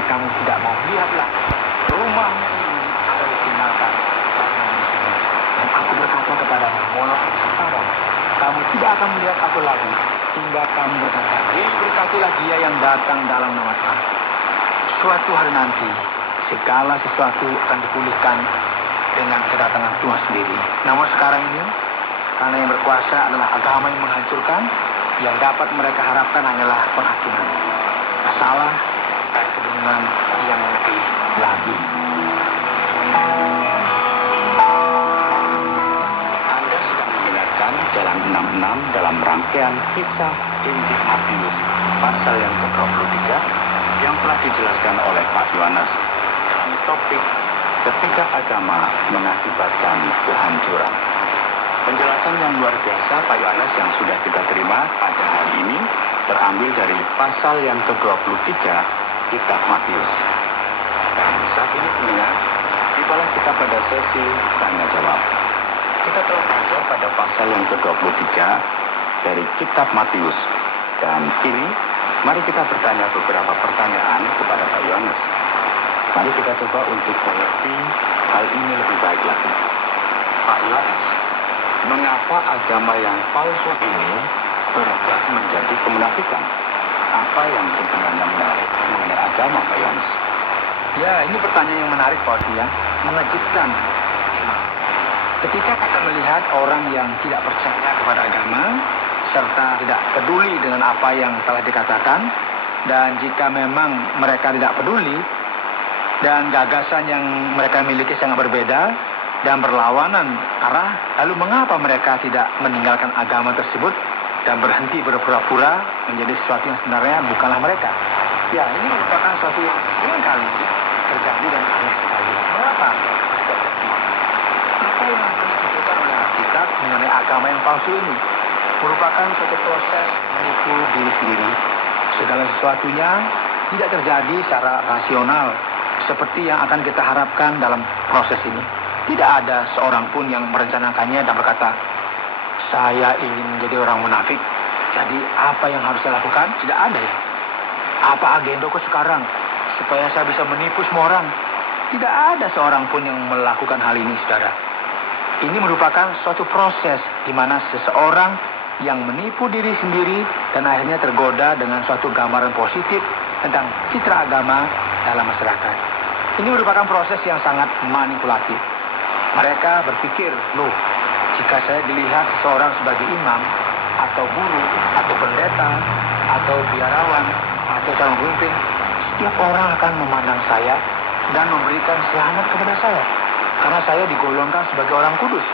Tapi kamu tidak mau lihatlah. Rumahmu ini akan ditinggalkan karena musuhmu. Dan aku berkata kepadamu, mulai sekarang kamu tidak akan melihat aku lagi. Hingga kamu berkata, berkatilah dia yang datang dalam nama Tuhan. Suatu hari nanti, segala sesuatu akan dipulihkan dengan kedatangan Tuhan sendiri. Namun sekarang ini, karena yang berkuasa adalah agama yang menghancurkan, yang dapat mereka harapkan hanyalah penghakiman. Masalah dan kebingungan yang lebih lagi. Anda sedang mendengarkan Jalan 66 dalam rangkaian kisah Injil Matius pasal yang ke-23 yang telah dijelaskan oleh Pak Yohanes dalam topik Ketiga Agama Mengakibatkan Kehancuran. Penjelasan yang luar biasa Pak Yohanes yang sudah kita terima pada hari ini terambil dari pasal yang ke-23 Kitab Matius. Dan saat ini pendengar, tibalah kita pada sesi tanya jawab. Kita telah belajar pada pasal yang ke-23 dari Kitab Matius. Dan kini, mari kita bertanya beberapa pertanyaan kepada Pak Yohanes. Mari kita coba untuk mengerti hal ini lebih baik lagi. Pak Yohanes, mengapa agama yang palsu ini berubah menjadi kemunafikan? Apa yang sebenarnya menarik mengenai agama, Pak Yohanes? Ya, ini pertanyaan yang menarik, Pak Oti, ya. Mengejutkan. Ketika kita melihat orang yang tidak percaya kepada agama, serta tidak peduli dengan apa yang telah dikatakan, dan jika memang mereka tidak peduli, dan gagasan yang mereka miliki sangat berbeda, dan berlawanan arah, lalu mengapa mereka tidak meninggalkan agama tersebut, dan berhenti berpura-pura menjadi sesuatu yang sebenarnya bukanlah mereka. Ya, ini merupakan sesuatu yang sering kali terjadi dan aneh sekali. Mengapa? Apa yang akan ditunjukkan oleh Alkitab mengenai agama yang palsu ini? Merupakan suatu proses menipu diri sendiri. Segala sesuatunya tidak terjadi secara rasional, seperti yang akan kita harapkan dalam proses ini. Tidak ada seorang pun yang merencanakannya dan berkata, saya ingin menjadi orang munafik, jadi apa yang harus saya lakukan? Tidak ada ya. Apa agendaku sekarang supaya saya bisa menipu semua orang? Tidak ada seorang pun yang melakukan hal ini, saudara. Ini merupakan suatu proses di mana seseorang yang menipu diri sendiri dan akhirnya tergoda dengan suatu gambaran positif tentang citra agama dalam masyarakat. Ini merupakan proses yang sangat manipulatif. Mereka berpikir, loh, jika saya dilihat seseorang sebagai imam, atau guru, atau pendeta, atau biarawan, atau seorang pemimpin, setiap orang akan memandang saya dan memberikan selamat kepada saya. Karena saya digolongkan sebagai orang kudus,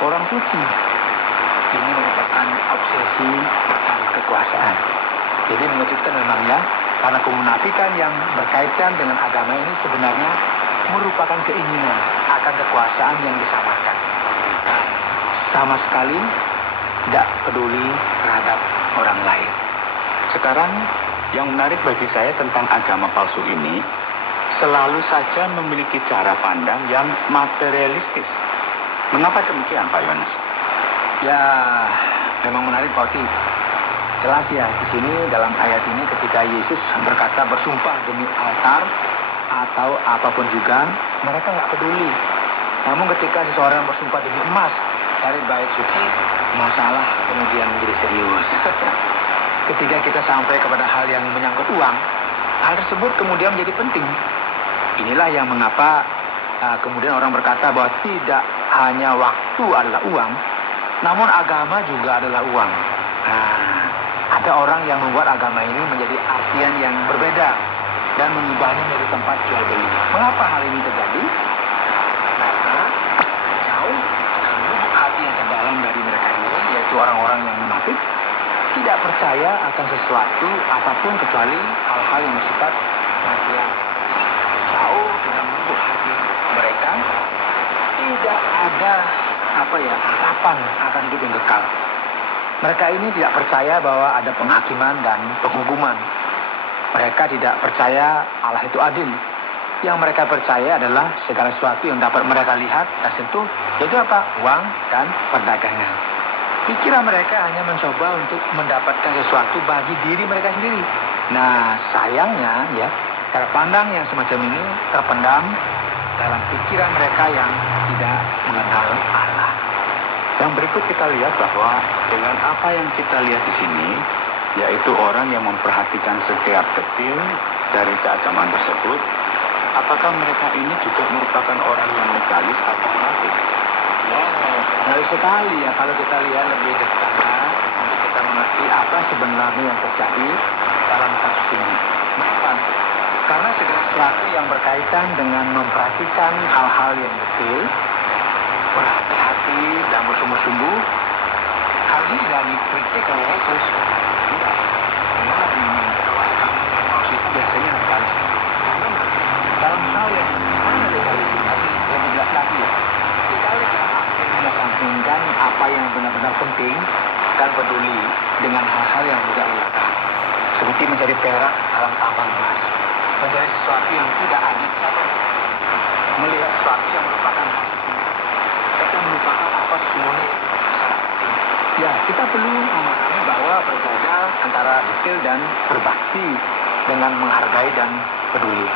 orang suci. Ini merupakan obsesi akan kekuasaan. Jadi mengejutkan memang ya, karena kemunafikan yang berkaitan dengan agama ini sebenarnya merupakan keinginan akan kekuasaan yang disamakan. Sama sekali tidak peduli terhadap orang lain. Sekarang, yang menarik bagi saya tentang agama palsu ini, selalu saja memiliki cara pandang yang materialistis. Mengapa demikian, Pak Yohanes? Ya, memang menarik, Pak Oti. Jelas ya, di sini dalam ayat ini ketika Yesus berkata bersumpah demi altar atau apapun juga, mereka nggak peduli. Namun ketika seseorang bersumpah demi emas dari bait suci, masalah kemudian menjadi serius. Ketika kita sampai kepada hal yang menyangkut uang, hal tersebut kemudian menjadi penting. Inilah yang mengapa kemudian orang berkata bahwa tidak hanya waktu adalah uang, namun agama juga adalah uang. Ada orang yang membuat agama ini menjadi artian yang berbeda dan mengubahnya menjadi tempat jual beli. Mengapa hal ini terjadi? Karena jauh dalam lubuk hati yang terdalam dari mereka ini, yaitu orang-orang yang munafik, tidak percaya akan sesuatu apapun kecuali hal-hal yang bersifat material. Jauh dalam lubuk hati mereka tidak ada harapan akan hidup yang kekal. Mereka ini tidak percaya bahwa ada penghakiman dan penghukuman. Mereka tidak percaya Allah itu adil. Yang mereka percaya adalah segala sesuatu yang dapat mereka lihat dan sentuh, yaitu apa? Uang dan perdagangan. Pikiran mereka hanya mencoba untuk mendapatkan sesuatu bagi diri mereka sendiri. Nah, sayangnya ya, Cara pandang yang semacam ini terpendam dalam pikiran mereka yang tidak mengenal Allah. Yang berikut kita lihat bahwa dengan apa yang kita lihat di sini, yaitu orang yang memperhatikan setiap detil dari keagamaan tersebut, apakah mereka ini juga merupakan orang yang legalis atau munafik? Menarik sekali ya kalau kita lihat lebih dekat untuk kita mengerti apa sebenarnya yang terjadi dalam kasus ini. Kenapa? Karena segala sesuatu yang berkaitan dengan memperhatikan hal-hal yang detail, berhati-hati dan bersungguh-sungguh, hal ini tidak dikritik oleh Yesus. Tidak. Karena ini maksud itu biasanya legalis. Dalam hal yang mana legalis tadi lebih jelas lagi ya. Legalis mengesampingkan apa yang benar-benar penting dan peduli dengan hal-hal yang tidak legal. Seperti menjadi perak dalam tambang emas, menjadi sesuatu yang tidak adil, melihat sesuatu yang merupakan kita melupakan apa semuanya. Ya, kita perlu memahami bahwa berbeda antara detail dan berbakti dengan menghargai dan peduli.